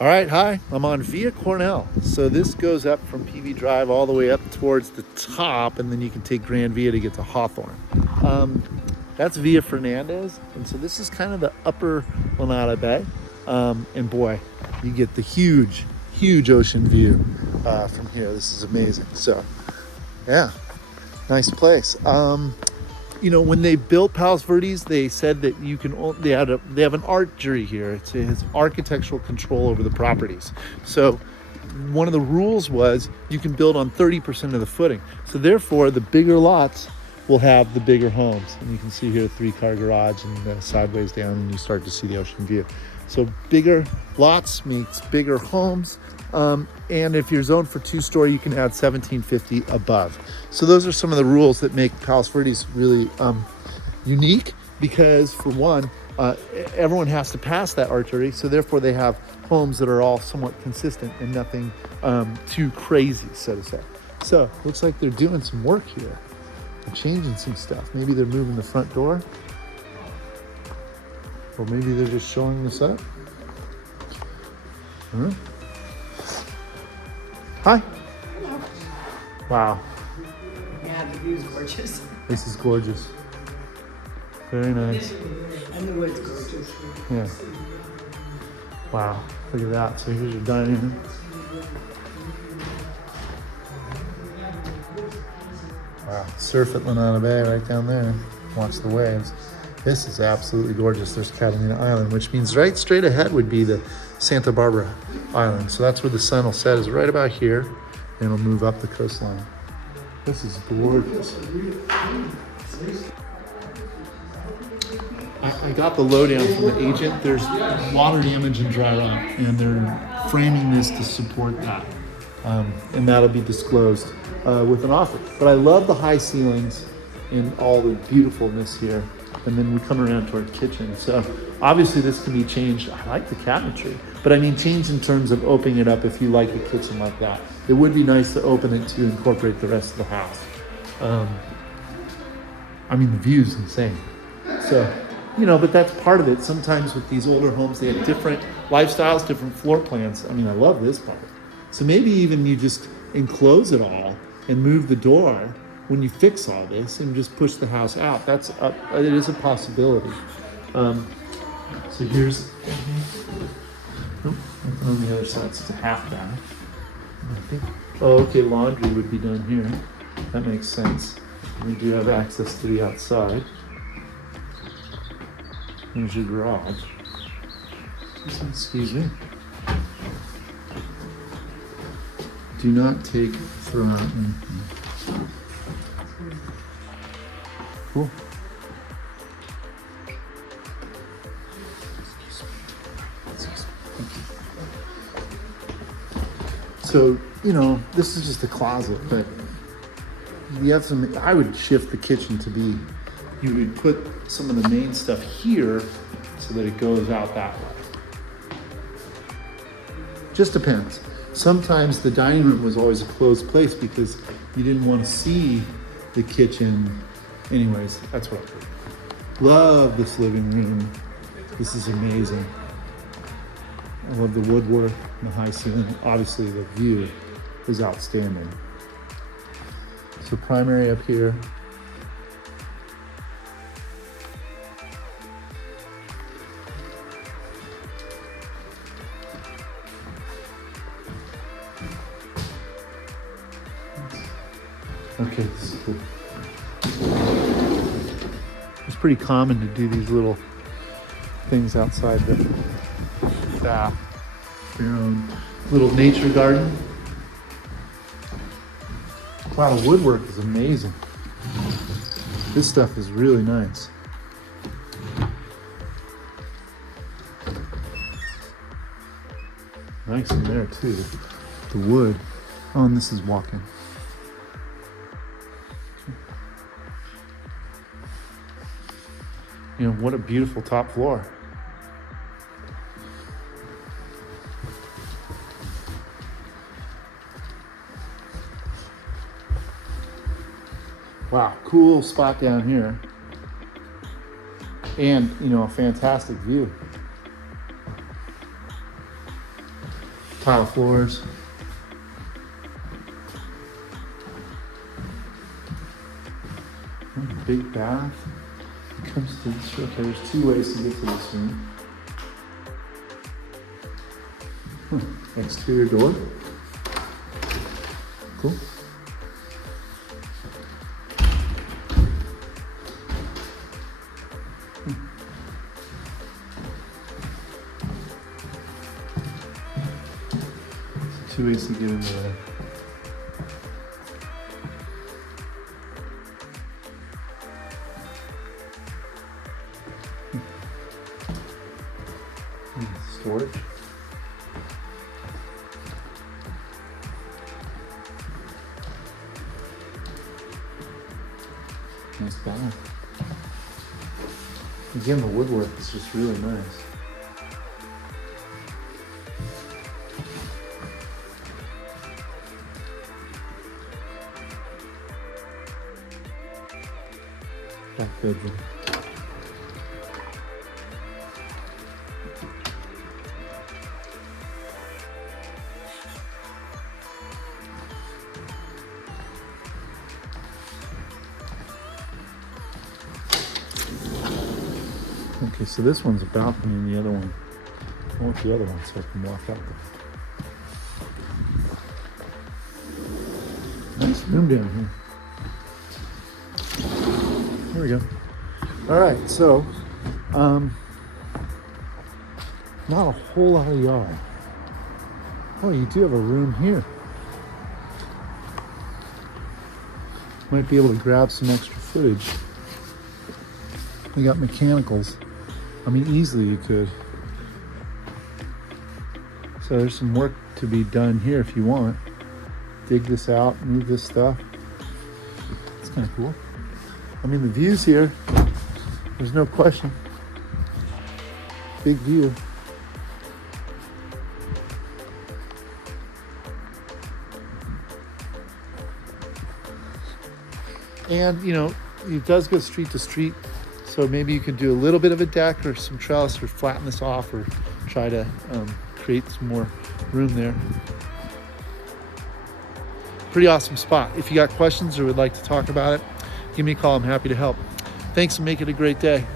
All right, hi, I'm on Via Coronel. So this goes up from PV Drive all the way up towards the top, and then you can take Grand Via to get to Hawthorne. That's Via Fernandez, and so this is kind of the upper Lunada Bay. And boy, you get the huge, huge ocean view from here. This is amazing. So, yeah, nice place. When they built Palos Verdes, they said that you can they have an art jury here. It has architectural control over the properties. So one of the rules was you can build on 30% of the footing. So therefore, the bigger lots will have the bigger homes. And you can see here a 3-car garage and sideways down, and you start to see the ocean view. So bigger lots means bigger homes. And if you're zoned for 2-story, you can add 1750 above. So those are some of the rules that make Palos Verdes really unique, because for one, everyone has to pass that artery. So therefore they have homes that are all somewhat consistent and nothing too crazy, so to say. So looks like they're doing some work here. They're changing some stuff. Maybe they're moving the front door, or maybe they're just showing this up. Huh? Hi. Hello. Wow. Yeah, the view's gorgeous. This is gorgeous. Very nice. And the wood's gorgeous. Yeah. Wow. Look at that. So here's your dining room. Wow. Surf at Lunada Bay right down there. Watch the waves. This is absolutely gorgeous. There's Catalina Island, which means right straight ahead would be the Santa Barbara Island. So that's where the sun will set, is right about here, and it'll move up the coastline. This is gorgeous. I got the lowdown from the agent. There's water damage and dry rot, and they're framing this to support that. And that'll be disclosed with an offer. But I love the high ceilings and all the beautifulness here. And then we come around to our kitchen. So obviously this can be changed. I like the cabinetry, but I mean changed in terms of opening it up if you like the kitchen like that. It would be nice to open it to incorporate the rest of the house. I mean, the view's insane. So, but that's part of it. Sometimes with these older homes, they have different lifestyles, different floor plans. I mean, I love this part. So maybe even you just enclose it all and move the door when you fix all this and just push the house out. It is a possibility. So here's, on the other side, it's a half bath. Okay, laundry would be done here. That makes sense. We do have access to the outside. Here's your garage. Excuse me. Do not take, throw out anything. Cool. So, this is just a closet, but you have some, I would shift the kitchen to be, you would put some of the main stuff here so that it goes out that way. Just depends. Sometimes the dining room was always a closed place because you didn't want to see the kitchen. Anyways, that's what I did. Love this living room. This is amazing. I love the woodwork and the high ceiling. Obviously the view is outstanding. So primary up here. Okay, this is cool. It's pretty common to do these little things outside the bath. Your own little nature garden. Wow, the woodwork is amazing. This stuff is really nice. Nice in there too. The wood. Oh, and this is walk-in. What a beautiful top floor. Wow, cool spot down here. And, a fantastic view. Tile floors. Big bath. It comes to this. Okay, there's two ways to get to this room. Exterior door. Cool. So two ways to get into there. Storage. Nice bath. Again, the woodwork is just really nice. Back bedroom. Okay, so this one's a balcony and the other one, I want the other one so I can walk out there. Nice room down here. Here we go. All right, so, not a whole lot of yard. Oh, you do have a room here. Might be able to grab some extra footage. We got mechanicals. I mean, easily you could. So there's some work to be done here if you want. Dig this out, move this stuff. It's kind of cool. I mean, the views here, there's no question. Big view. And, you know, it does go street to street. So maybe you could do a little bit of a deck or some trellis or flatten this off or try to create some more room there. Pretty awesome spot. If you got questions or would like to talk about it, give me a call. I'm happy to help. Thanks and make it a great day.